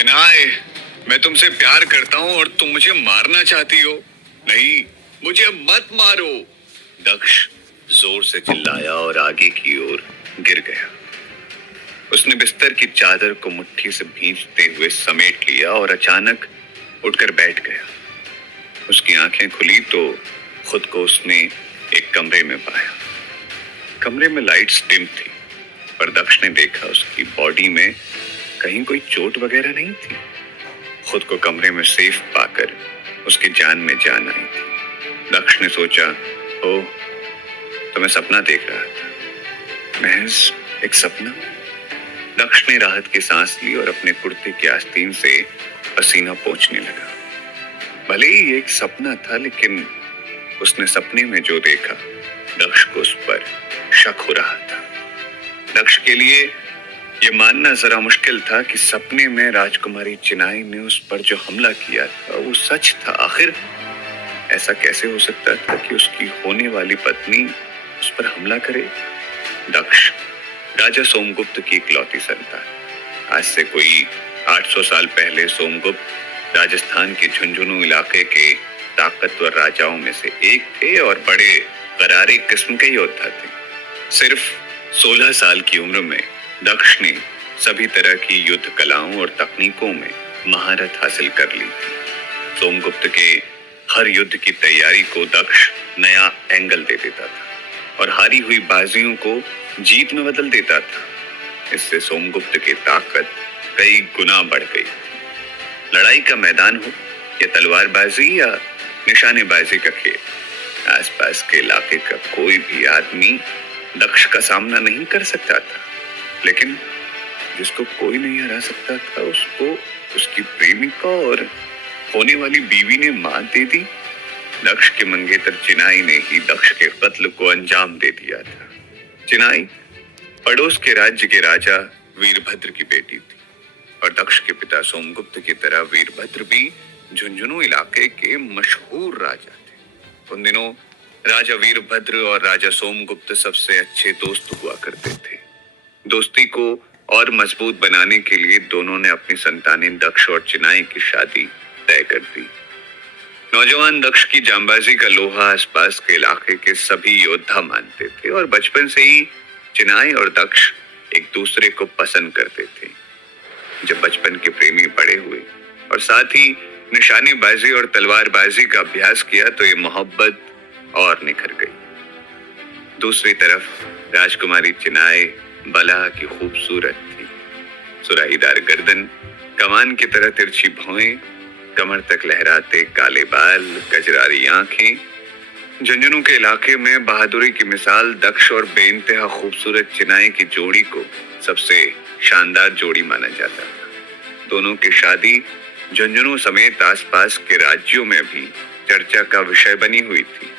चिनाय, मैं तुमसे प्यार करता हूँ और तुम मुझे मारना चाहती हो। नहीं, मुझे मत मारो। दक्ष जोर से चिल्लाया और आगे की ओर गिर गया। उसने बिस्तर की चादर को मुट्ठी से भींचते हुए समेट लिया और अचानक उठकर बैठ गया। उसकी आंखें खुली तो खुद को उसने एक कमरे में पाया। कमरे में लाइट्स डिम थी, पर दक्ष ने देखा उसकी बॉडी में कहीं कोई चोट वगैरह नहीं थी। खुद को कमरे में सेफ पाकर उसकी जान में जान आई थी। दक्ष ने सोचा, ओ तो मैं सपना देख रहा था, महज एक सपना। दक्ष ने राहत की सांस ली और अपने कुर्ते के आस्तीन से पसीना पोंछने लगा। भले ही एक सपना था, लेकिन उसने सपने में जो देखा, दक्ष को उस पर शक हो रहा था। दक्ष के लिए यह मानना जरा मुश्किल था कि सपने में राजकुमारी चिनाई ने उस पर जो हमला किया था वो सच था। आखिर ऐसा कैसे हो सकता था कि उसकी होने वाली पत्नी उस पर हमला करे? दक्ष राजा सोमगुप्त की इकलौती संतान। आज से कोई 800 साल पहले सोमगुप्त राजस्थान के झुंझुनू इलाके के ताकतवर राजाओं में से एक थे और बड़े करारे किस्म के योद्धा थे। सिर्फ 16 साल की उम्र में दक्ष ने सभी तरह की युद्ध कलाओं और तकनीकों में महारत हासिल कर ली थी। सोमगुप्त के हर युद्ध की तैयारी को दक्ष नया एंगल दे देता था और हारी हुई बाजियों को जीत में बदल देता था। इससे सोमगुप्त की ताकत कई गुना बढ़ गई। लड़ाई का मैदान हो या तलवारबाजी या निशानेबाजी का खेल, आसपास के इलाके का कोई भी आदमी दक्ष का सामना नहीं कर सकता था। लेकिन जिसको कोई नहीं हरा सकता था, उसको उसकी प्रेमिका और होने वाली बीवी ने मात दे दी। दक्ष के मंगेतर चिनाई ने ही दक्ष के कत्ल को अंजाम दे दिया था। चिनाई पड़ोस के राज्य के राजा वीरभद्र की बेटी थी और दक्ष के पिता सोमगुप्त की तरह वीरभद्र भी झुंझुनू इलाके के मशहूर राजा थे। उन दिनों राजा वीरभद्र और राजा सोमगुप्त सबसे अच्छे दोस्त हुआ करते थे। दोस्ती को और मजबूत बनाने के लिए दोनों ने अपनी संतानें दक्ष और चिनाई की शादी तय कर दी। नौजवान दक्ष की जांबाजी का लोहा आसपास के इलाके के सभी योद्धा मानते थे और बचपन से ही चिनाई और दक्ष एक दूसरे को पसंद करते थे। जब बचपन के प्रेमी बड़े हुए और साथ ही निशानेबाजी और तलवारबाजी का अभ्यास किया तो ये मोहब्बत और निखर गई। दूसरी तरफ राजकुमारी चिनाई बला की खूबसूरत थी। सुराहीदार गर्दन, कमान की तरह तिरछी भौएं, कमर तक लहराते काले बाल, कजरारी आंखें। झुंझुनू के इलाके में बहादुरी की मिसाल दक्ष और बेइंतहा खूबसूरत चिनाई की जोड़ी को सबसे शानदार जोड़ी माना जाता था। दोनों की शादी झुंझुनू समेत आसपास के राज्यों में भी चर्चा का विषय बनी हुई थी।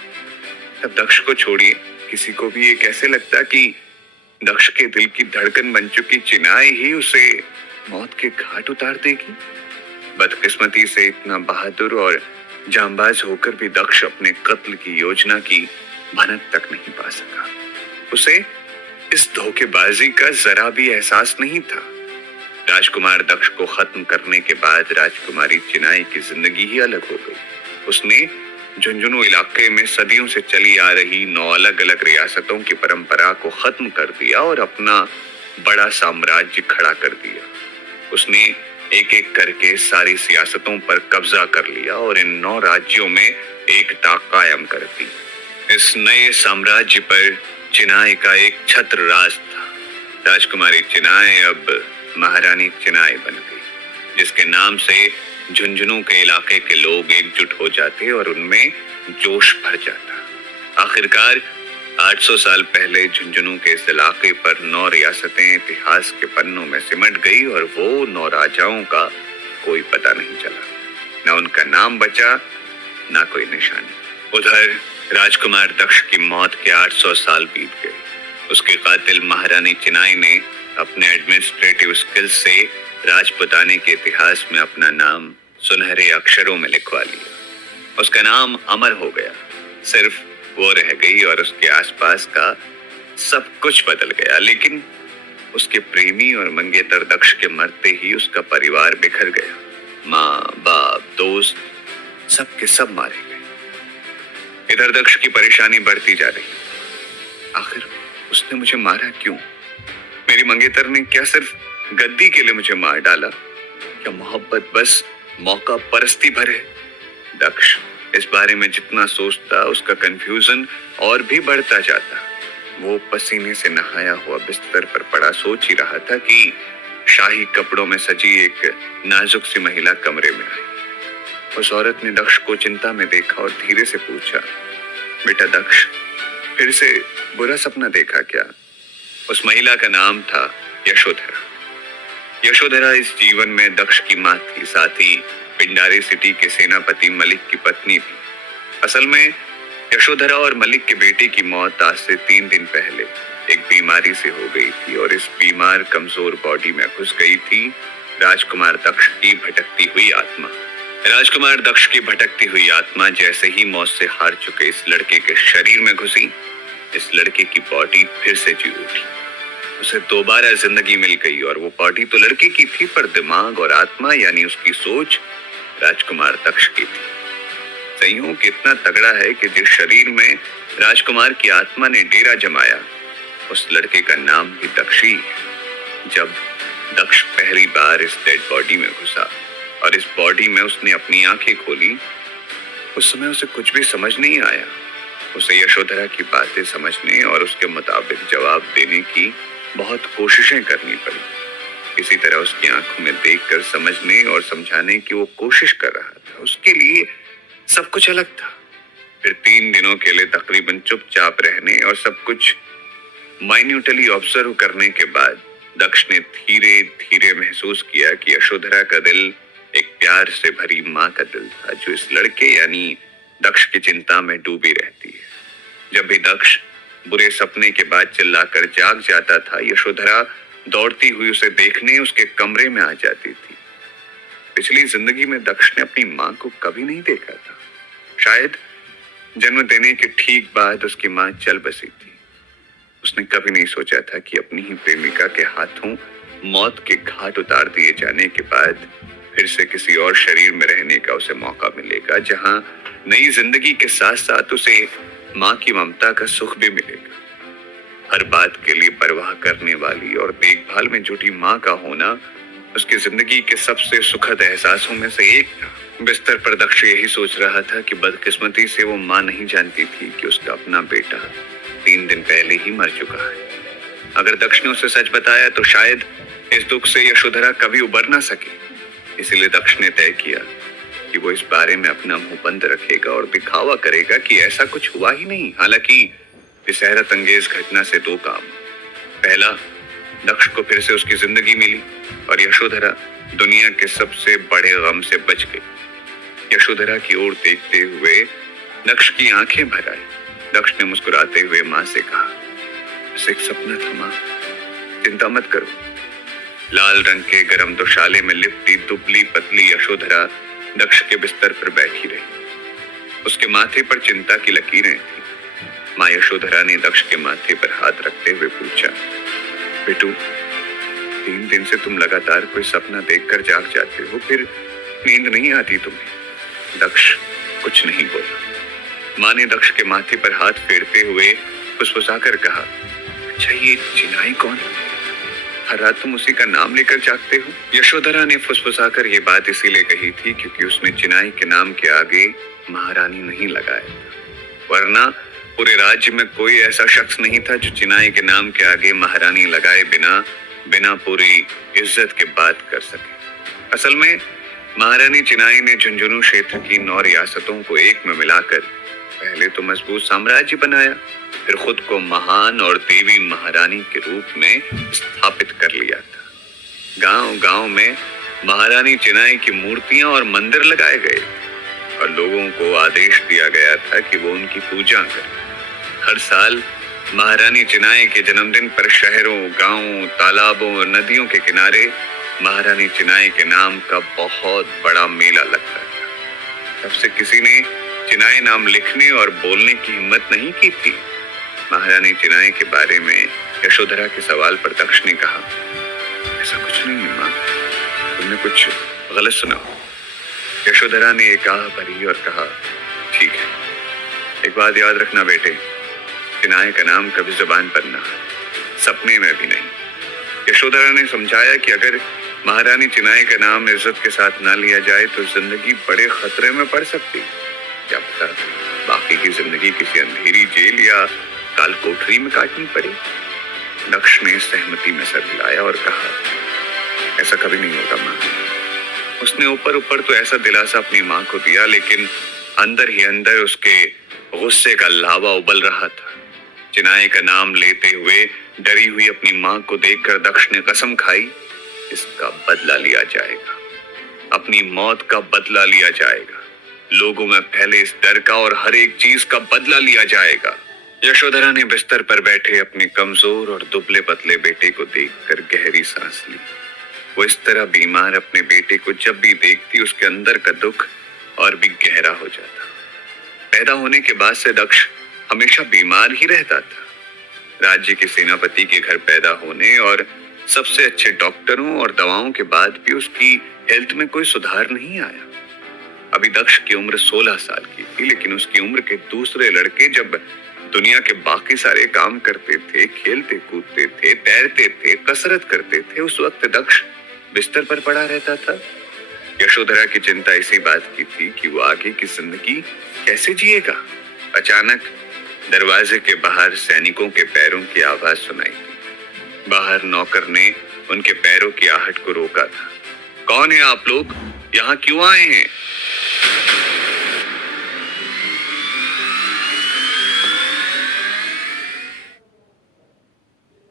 तब दक्ष को छोड़िए, किसी को भी ये कैसे लगता कि दक्ष के दिल की धड़कन बन चुकी चिनाई ही उसे मौत के घाट उतार देगी। बदकिस्मती से इतना बहादुर और जांबाज होकर भी दक्ष अपने कत्ल की योजना की भनक तक नहीं पा सका। उसे इस धोखेबाजी का जरा भी एहसास नहीं था। राजकुमार दक्ष को खत्म करने के बाद राजकुमारी चिनाई की जिंदगी ही अलग हो गई। उसने झुंझुनू इलाके में सदियों से चली आ रही 9 अलग अलग रियासतों की परंपरा को खत्म कर दिया और अपना बड़ा साम्राज्य खड़ा कर दिया। उसने एक एक करके सारी सियासतों पर कब्जा कर लिया और इन 9 राज्यों में एकता कायम कर दी। इस नए साम्राज्य पर चिनाई का एक छत्र राज था। राजकुमारी चिनाई अब महारानी चिनाई बन गई, जिसके नाम से झुंझुनू के इलाके के लोग एकजुट हो जाते और उनमें जोश भर जाता। आखिरकार 800 साल पहले झुंझुनू के इस इलाके पर 9 रियासतें इतिहास के पन्नों में सिमट गई और वो 9 राजाओं का कोई पता नहीं चला। न उनका नाम बचा, न कोई निशानी। उधर राजकुमार दक्ष की मौत के 800 साल बीत गए। उसके कातिल महारानी चिनाई ने अपने एडमिनिस्ट्रेटिव स्किल्स से राजपुताने के इतिहास में अपना नाम सुनहरे अक्षरों में लिखवा लिया। उसका नाम अमर हो गया। सिर्फ वो रह गई और उसके आसपास का सब कुछ बदल गया। लेकिन उसके प्रेमी और मंगेतर दक्ष के मरते ही उसका परिवार बिखर गया। माँ बाप दोस्त सबके सब मारे गए। इधर दक्ष की परेशानी बढ़ती जा रही। आखिर उसने मुझे मारा क्यों? मेरी मंगेतर ने क्या सिर्फ गद्दी के लिए मुझे मार डाला? क्या मोहब्बत बस मौका परस्ती भर है? दक्ष इस बारे में जितना सोचता उसका कंफ्यूजन और भी बढ़ता जाता। वो पसीने से नहाया हुआ बिस्तर पर पड़ा सोच ही रहा था कि शाही कपड़ों में सजी एक नाजुक सी महिला कमरे में आई। उस औरत ने दक्ष को चिंता में देखा और धीरे से पूछा, बेटा दक्ष, फिर से बुरा सपना देखा क्या? उस महिला का नाम था यशोधरा। यशोधरा इस जीवन में दक्ष की मां थी, साथ ही पिंडारी सिटी के सेनापति मलिक की पत्नी थी। असल में यशोधरा और मलिक के बेटे की मौत आज से 3 दिन पहले एक बीमारी से हो गई थी और इस बीमार कमजोर बॉडी में घुस गई थी राजकुमार दक्ष की भटकती हुई आत्मा। राजकुमार दक्ष की भटकती हुई आत्मा जैसे ही मौत से हार चुके इस लड़के के शरीर में घुसी, इस लड़के की बॉडी फिर से जी उठी। उसे दोबारा जिंदगी मिल गई और वो बॉडी तो लड़के की थी, पर दिमाग और आत्मा यानी उसकी सोच राजकुमार दक्ष की थी। संयोग कितना तगड़ा है कि जिस शरीर में राजकुमार की आत्मा ने डेरा जमाया, उस लड़के का नाम भी दक्षी है। जब दक्ष पहली बार इस डेड बॉडी में घुसा और इस बॉडी में उसने अपनी आंखें खोली, उस समय उसे कुछ भी समझ नहीं आया। उसे यशोधरा की बातें समझने और उसके मुताबिक जवाब देने की बहुत कोशिशें करनी पड़ी। इसी तरह उसकी आंखों में देखकर समझने और समझाने की वो कोशिश कर रहा था। उसके लिए सब कुछ अलग था। फिर 3 दिनों के लिए तकरीबन चुपचाप रहने और सब कुछ माइन्यूटली ऑब्जर्व करने के बाद दक्ष ने धीरे धीरे महसूस किया कि यशोधरा का दिल एक प्यार से भरी माँ का दिल था, जो इस लड़के यानी दक्ष की चिंता में डूबी रहती है। जब भी दक्ष बुरे सपने के बाद चिल्लाकर जाग जाता था, यशोधरा दौड़ती हुई उसे देखने उसके कमरे में आ जाती थी। पिछली जिंदगी में दक्ष ने अपनी माँ को कभी नहीं देखा था। शायद जन्म देने के ठीक बाद उसकी माँ चल बसी थी। उसने कभी नहीं सोचा था कि अपनी ही प्रेमिका के हाथों मौत के घाट उतार दिए जाने के बाद फिर से किसी और शरीर में रहने का उसे मौका मिलेगा, जहां नई जिंदगी के साथ साथ उसे माँ की ममता का सुख भी मिलेगा। हर बात के लिए परवाह करने वाली और देखभाल में जुटी माँ का होना उसकी जिंदगी के सबसे सुखद एहसासों में से एक था। बिस्तर पर दक्ष यही सोच रहा था कि बदकिस्मती से वो माँ नहीं जानती थी कि उसका अपना बेटा 3 दिन पहले ही मर चुका है। अगर दक्ष ने उसे सच बताया तो शायद इस दुख से यशोधरा कभी उबर ना सके। इसीलिए दक्ष ने तय किया कि वो इस बारे में अपना मुंह बंद रखेगा और दिखावा करेगा कि ऐसा कुछ हुआ ही नहीं। हालांकि इस हैरत अंगेज घटना से 2 काम। पहला, दक्ष को फिर से उसकी जिंदगी मिली और यशोधरा दुनिया के सबसे बड़े गम से बच गई। यशोधरा की ओर देखते हुए दक्ष की आंखें भर आई। दक्ष ने मुस्कुराते हुए माँ से कहा, बस एक सपना था माँ, चिंता मत करो। लाल रंग के गरम दोशाले में लिपटी दुबली पतली यशोधरा दक्ष के बिस्तर पर बैठी रही। उसके माथे पर चिंता की लकीरें थी। माँ यशोधरा ने दक्ष के माथे पर हाथ रखते हुए पूछा, बेटू, 3 दिन से तुम लगातार कोई सपना देखकर जाग जाते हो, फिर नींद नहीं आती तुम्हें? दक्ष कुछ नहीं बोला। माँ ने दक्ष के माथे पर हाथ फेरते हुए फुसफुसाकर कहा, अच्छा ये चिनाई कौन है? हर रात तुम उसी का नाम लेकर जागते हो? यशोधरा ने फुसफुसाकर ये बात इसीलिए कही थी क्योंकि उसने चिनाई के नाम के आगे महारानी नहीं लगाया था, वरना पूरे राज्य में कोई ऐसा शख्स नहीं था जो चिनाई के नाम के आगे महारानी लगाए बिना पूरी इज्जत के बात कर सके। असल में महारानी चिनाई ने झुंझुनू क्षेत्र की 9 रियासतों को एक में मिलाकर पहले तो मजबूत साम्राज्य बनाया, फिर खुद को महान और देवी महारानी के रूप में स्थापित कर लिया था। गांव-गांव में महारानी चिनाई की मूर्तियां और मंदिर लगाए गए और लोगों को आदेश दिया गया था कि वो उनकी पूजा करें। हर साल महारानी चिनाई के जन्मदिन पर शहरों, गांवों, तालाबों और नदियों के किनारे महारानी चिनाई के नाम का बहुत बड़ा मेला लगता था। तब से किसी ने चिनाई नाम लिखने और बोलने की हिम्मत नहीं की थी। महारानी चिनाई के बारे में यशोधरा के सवाल पर दक्ष ने कहा, ऐसा कुछ नहीं है माँ, तुमने कुछ गलत सुना हो। यशोधरा ने एक आह भरी और कहा, ठीक है, एक बात याद रखना बेटे, चिनाए का नाम कभी जुबान पर ना, सपने में भी नहीं। यशोधरा ने समझाया कि अगर महारानी चिनाए का नाम इज्जत के साथ ना लिया जाए तो जिंदगी बड़े खतरे में पड़ सकती। क्या पता बाकी की जिंदगी किसी अंधेरी जेल या काल कोठरी में काटनी पड़े। दक्ष ने सहमति में सर हिलाया और कहा, ऐसा कभी नहीं होगा माँ। उसने ऊपर ऊपर तो ऐसा दिलासा अपनी माँ को दिया, लेकिन अंदर ही अंदर उसके गुस्से का लावा उबल रहा था। चिनाए का नाम लेते हुए डरी हुई अपनी माँ को देखकर दक्ष ने कसम खाई, इसका बदला लिया जाएगा, अपनी मौत का बदला लिया जाएगा, लोगों में फैले इस डर का और हर एक चीज का बदला लिया जाएगा। यशोधरा ने बिस्तर पर बैठे अपने कमजोर और दुबले पतले बेटे को देखकर गहरी सांस ली। वो इस तरह बीमार अपने बेटे को जब भी देखती उसके अंदर का दुख और भी गहरा हो जाता। पैदा होने के बाद से दक्ष हमेशा बीमार ही रहता था। राज्य के सेनापति के घर पैदा होने और सबसे अच्छे डॉक्टरों और दवाओं के बाद भी उसकी हेल्थ में कोई सुधार नहीं आया। अभी दक्ष की उम्र 16 साल की थी, लेकिन उसकी उम्र के दूसरे लड़के जब दुनिया के बाकी सारे काम करते थे, खेलते कूदते थे, तैरते थे, कसरत करते थे, उस वक्त दक्ष बिस्तर पर पड़ा रहता था। यशोधरा की चिंता इसी बात की थी कि वो आगे की जिंदगी कैसे जिएगा। अचानक दरवाजे के बाहर सैनिकों के पैरों की आवाज सुनाई दी। बाहर नौकर ने उनके पैरों की आहट को रोका था। कौन है आप लोग, यहाँ क्यों आए हैं?